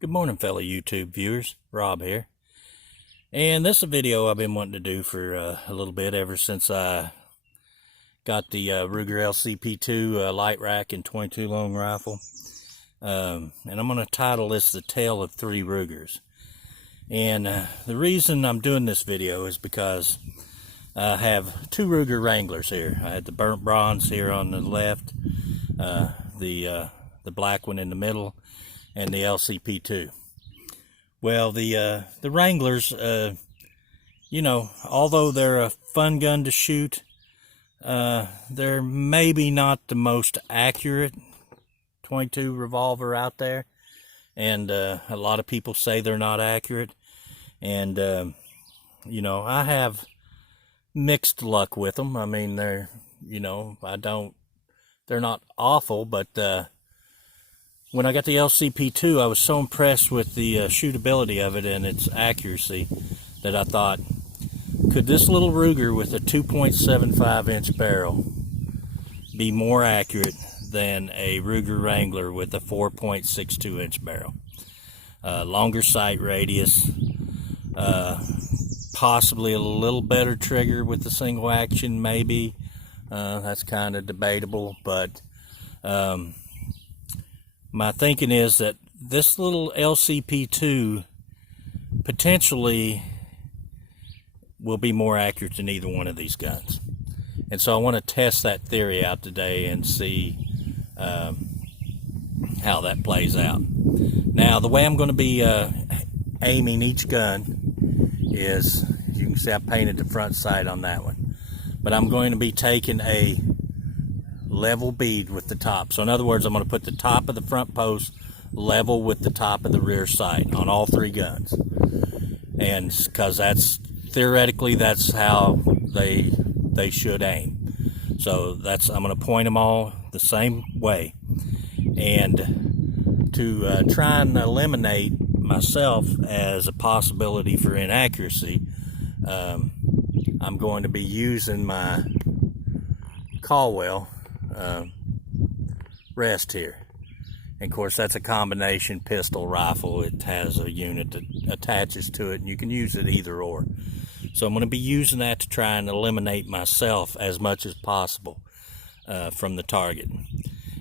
Good morning, fellow YouTube viewers. Rob here. And this is a video I've been wanting to do for a little bit, ever since I got the Ruger LCP2 light rack and 22 long rifle. And I'm going to title this The Tale of Three Rugers. And the reason I'm doing this video is because I have two Ruger Wranglers here. I had the burnt bronze here on the left, the black one in the middle, and the LCP2. Well, the Wranglers, you know, although they're a fun gun to shoot, they're maybe not the most accurate 22 revolver out there, and a lot of people say they're not accurate, and you know, I have mixed luck with them. I mean, they're, you know, they're not awful, but when I got the LCP2, I was so impressed with the shootability of it and its accuracy that I thought, could this little Ruger with a 2.75 inch barrel be more accurate than a Ruger Wrangler with a 4.62 inch barrel? Longer sight radius, possibly a little better trigger with the single action, maybe. That's kind of debatable, but my thinking is that this little LCP2 potentially will be more accurate than either one of these guns. And so I want to test that theory out today and see how that plays out. Now, the way I'm going to be aiming each gun is, you can see I painted the front sight on that one. But I'm going to be taking a level bead with the top. So in other words, I'm going to put the top of the front post level with the top of the rear sight on all three guns, and because that's theoretically that's how they should aim. So I'm going to point them all the same way, and to try and eliminate myself as a possibility for inaccuracy, I'm going to be using my Caldwell rest here. And of course, that's a combination pistol rifle. It has a unit that attaches to it, and you can use it either or. So I'm going to be using that to try and eliminate myself as much as possible from the target.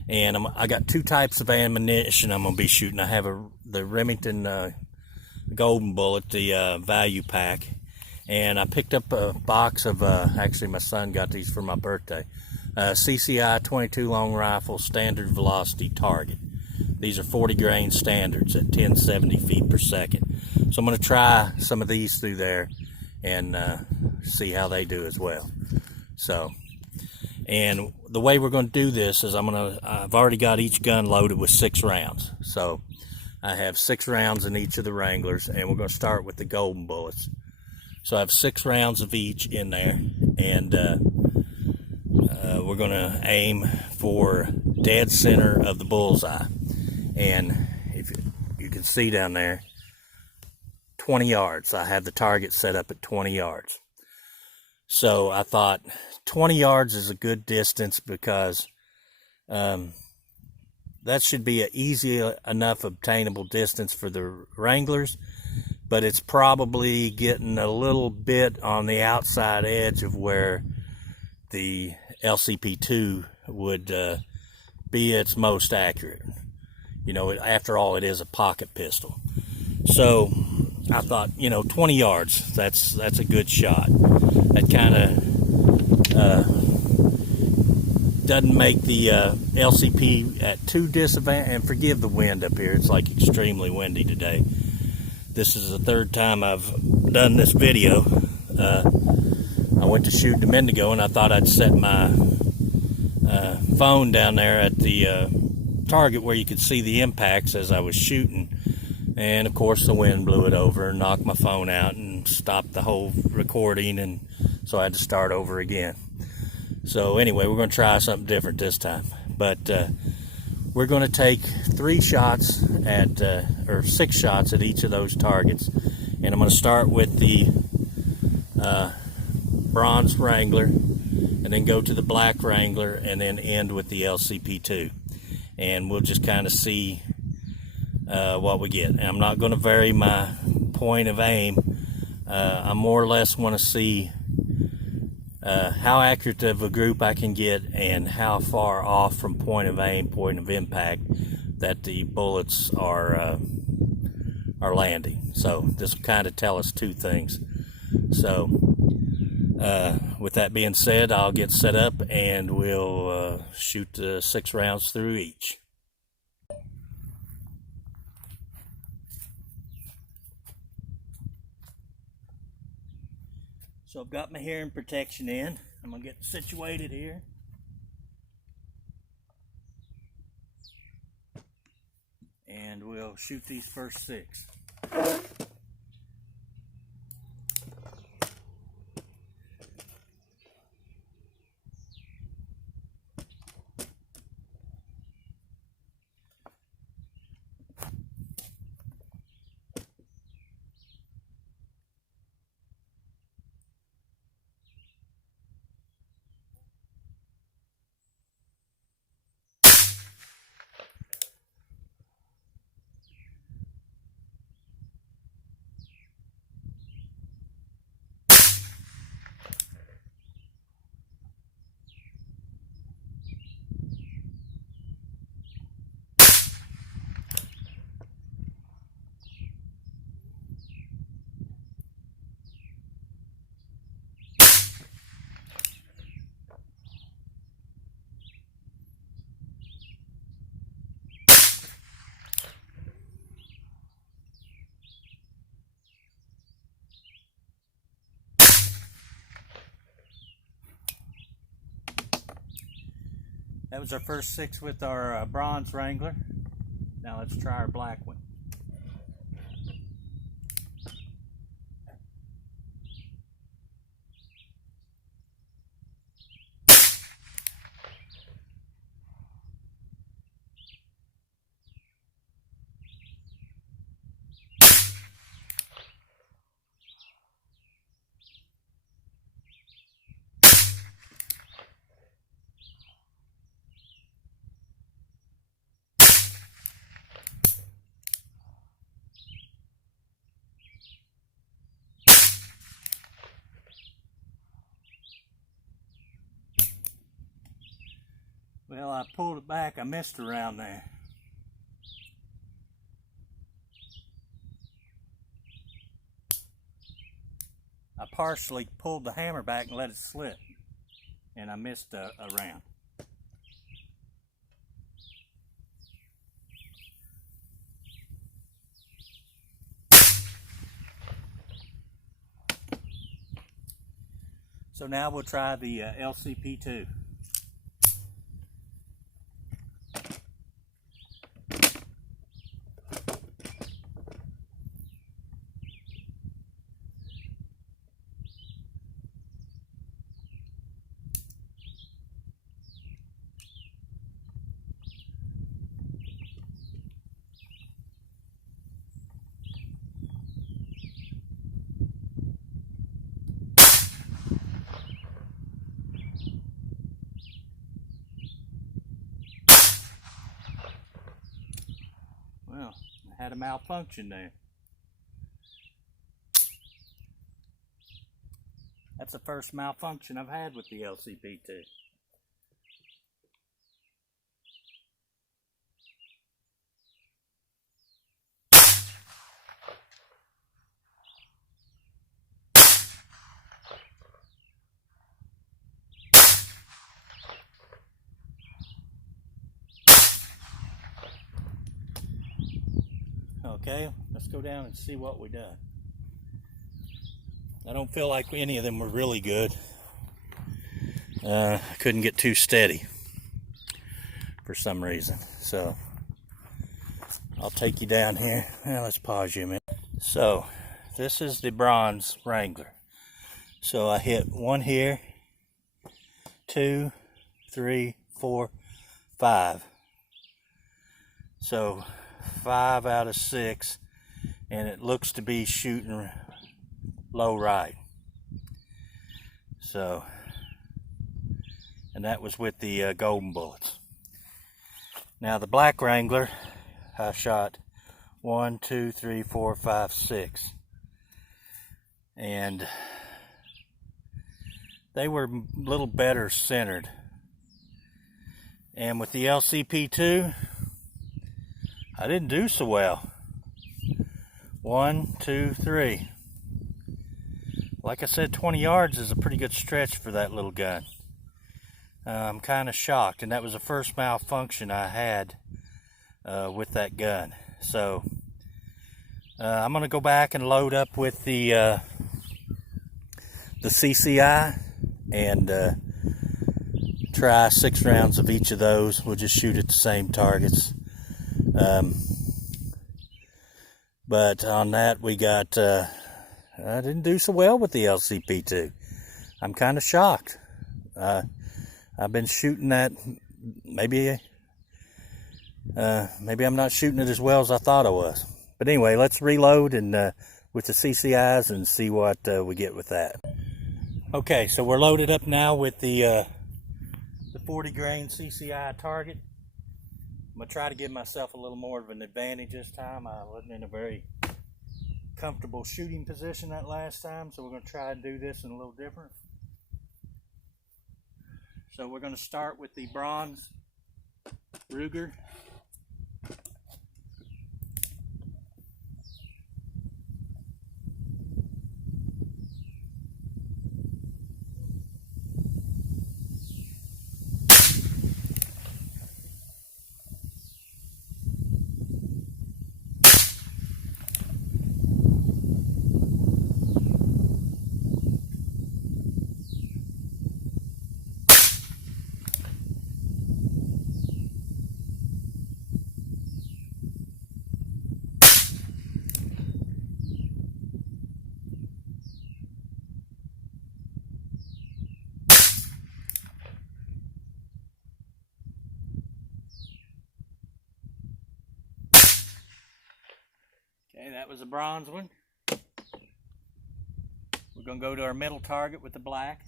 And I got two types of ammunition I'm going to be shooting. I have the Remington Golden Bullet, the value pack, and I picked up a box of, actually my son got these for my birthday, CCI 22 long rifle standard velocity target. These are 40 grain standards at 1070 feet per second. So I'm going to try some of these through there and see how they do as well. So, and the way we're going to do this is I've already got each gun loaded with 6 rounds. So I have 6 rounds in each of the Wranglers, and we're going to start with the Golden Bullets. So I have 6 rounds of each in there, and we're going to aim for dead center of the bullseye. And if you can see down there, 20 yards. I have the target set up at 20 yards. So I thought 20 yards is a good distance, because that should be an easy enough obtainable distance for the Wranglers, but it's probably getting a little bit on the outside edge of where the LCP2 would be its most accurate. You know, after all, it is a pocket pistol. So I thought, you know, 20 yards, that's a good shot. That kind of doesn't make the LCP at too disadvantage. And forgive the wind up here, it's like extremely windy today. This is the third time I've done this video. I went to shoot a minute ago, and I thought I'd set my phone down there at the target where you could see the impacts as I was shooting, and of course the wind blew it over and knocked my phone out and stopped the whole recording, and so I had to start over again. So anyway, we're going to try something different this time, but we're going to take 3 shots at or 6 shots at each of those targets, and I'm going to start with the bronze Wrangler, and then go to the black Wrangler, and then end with the LCP2. And we'll just kind of see what we get. And I'm not going to vary my point of aim. I more or less want to see how accurate of a group I can get and how far off from point of aim, point of impact that the bullets are landing. So this will kind of tell us two things. So with that being said, I'll get set up and we'll shoot 6 rounds through each. So I've got my hearing protection in. I'm gonna get situated here. And we'll shoot these first 6. That was our first 6 with our bronze Wrangler. Now let's try our black one. Well, I pulled it back. I missed around there. I partially pulled the hammer back and let it slip, and I missed a round. So now we'll try the LCP2. Well, I had a malfunction there. That's the first malfunction I've had with the LCP2. Okay, let's go down and see what we done. I don't feel like any of them were really good. I couldn't get too steady for some reason. So I'll take you down here. Now let's pause you a minute. So this is the bronze Wrangler. So I hit 1 here, 2, 3, 4, 5. So 5 out of 6, and it looks to be shooting low right. So, and that was with the golden bullets. Now the black Wrangler, I shot 1, 2, 3, 4, 5, 6. And they were a little better centered. And with the LCP2, I didn't do so well. 1, 2, 3. Like I said, 20 yards is a pretty good stretch for that little gun. I'm kind of shocked, and that was the first malfunction I had with that gun. So I'm going to go back and load up with the CCI and try 6 rounds of each of those. We'll just shoot at the same targets. But on that, we got, I didn't do so well with the LCP2. I'm kind of shocked. I've been shooting that, maybe I'm not shooting it as well as I thought I was. But anyway, let's reload and with the CCIs and see what we get with that. Okay, so we're loaded up now with the 40 grain CCI target. I'm gonna try to give myself a little more of an advantage this time. I wasn't in a very comfortable shooting position that last time, so we're gonna try and do this in a little different. So we're gonna start with the bronze Ruger. Okay, that was a bronze one. We're going to go to our middle target with the black.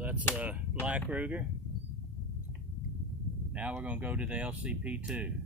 That's a black Ruger. Now we're going to go to the LCP2.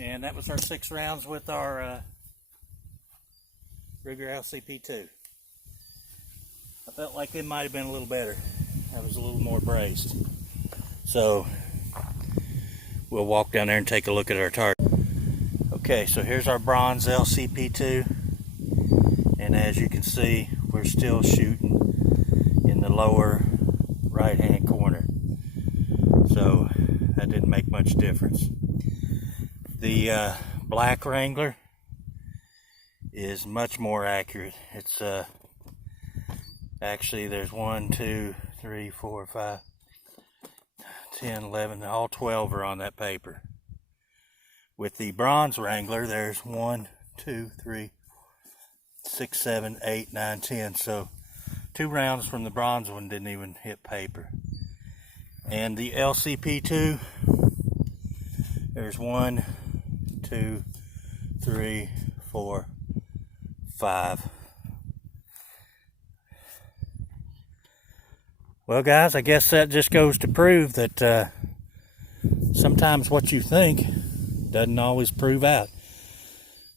And that was our 6 rounds with our Ruger LCP2. I felt like it might have been a little better. I was a little more braced. So we'll walk down there and take a look at our target. Okay, so here's our bronze LCP2. And as you can see, we're still shooting in the lower right hand corner. So that didn't make much difference. The black Wrangler is much more accurate. It's actually there's 1, 2, 3, 4, 5, 10, 11, all 12 are on that paper. With the bronze Wrangler, there's 1, 2, 3, 6, 7, 8, 9, 10. So 2 rounds from the bronze one didn't even hit paper. And the LCP2, there's 1, 2, 3, 4, 5. Well, guys, I guess that just goes to prove that sometimes what you think doesn't always prove out.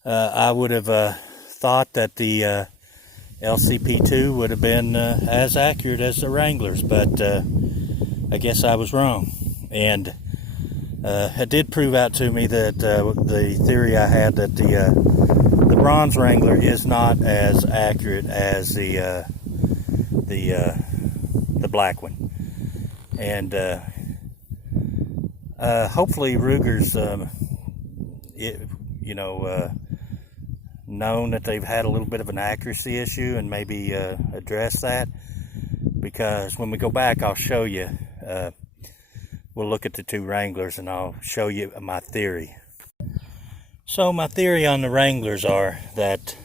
I would have thought that the LCP2 would have been as accurate as the Wranglers, but I guess I was wrong. And it did prove out to me that the theory I had that the bronze Wrangler is not as accurate as the black one. And hopefully Ruger's known that they've had a little bit of an accuracy issue and maybe address that, because when we go back I'll show you, we'll look at the 2 Wranglers and I'll show you my theory. So my theory on the Wranglers are that,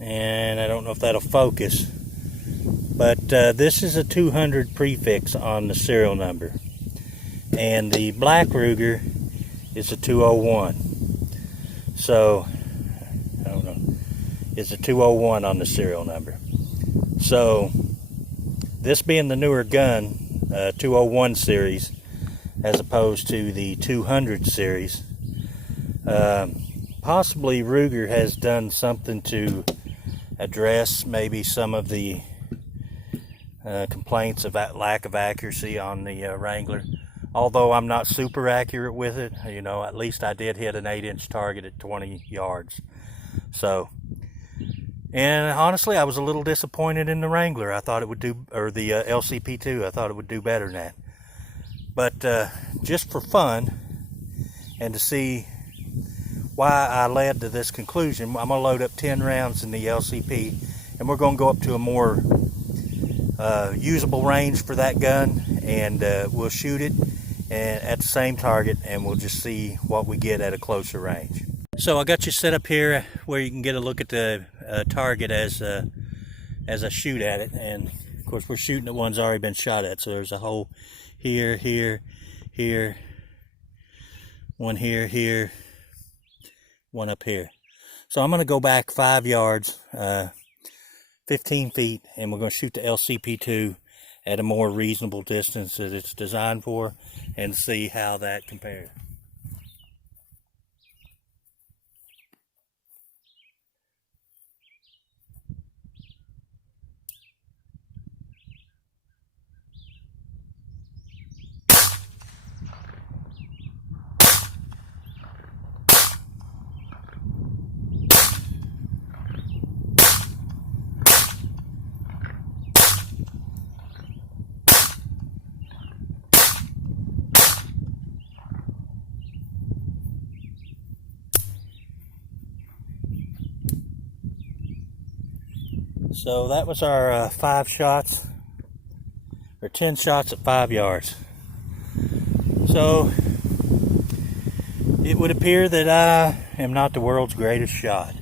and I don't know if that'll focus, but this is a 200 prefix on the serial number, and the black Ruger is a 201. So I don't know, it's a 201 on the serial number. So this being the newer gun, 201 series, as opposed to the 200 series, possibly Ruger has done something to address maybe some of the complaints of lack of accuracy on the Wrangler. Although I'm not super accurate with it, you know, at least I did hit an 8-inch target at 20 yards. So, and honestly, I was a little disappointed in the Wrangler. I thought it would do, or the LCP2, I thought it would do better than that. But just for fun, and to see why I led to this conclusion, I'm going to load up 10 rounds in the LCP, and we're going to go up to a more usable range for that gun, and we'll shoot it and at the same target, and we'll just see what we get at a closer range. So I got you set up here where you can get a look at the target as I shoot at it, and of course we're shooting at one's already been shot at, so there's a hole here, here, here, one here, here, one up here. So I'm going to go back 5 yards, 15 feet, and we're going to shoot the LCP2 at a more reasonable distance that it's designed for, and see how that compares. So that was our 5 shots, or 10 shots at 5 yards. So it would appear that I am not the world's greatest shot.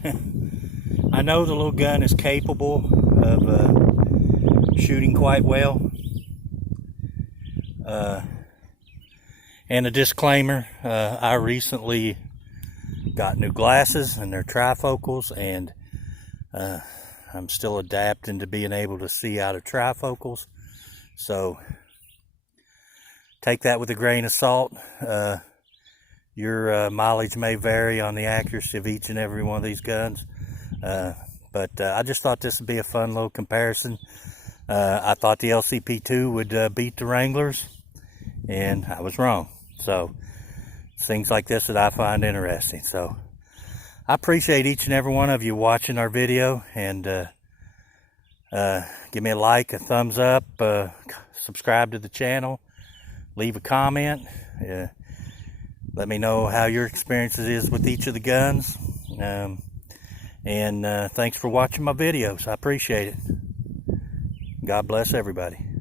I know the little gun is capable of shooting quite well. And a disclaimer, I recently got new glasses, and they're trifocals, and I'm still adapting to being able to see out of trifocals, so take that with a grain of salt. Your mileage may vary on the accuracy of each and every one of these guns, but I just thought this would be a fun little comparison. I thought the LCP2 would beat the Wranglers, and I was wrong. So things like this that I find interesting. So I appreciate each and every one of you watching our video, and give me a like, a thumbs up, subscribe to the channel, leave a comment, let me know how your experiences is with each of the guns, and thanks for watching my videos. I appreciate it. God bless everybody.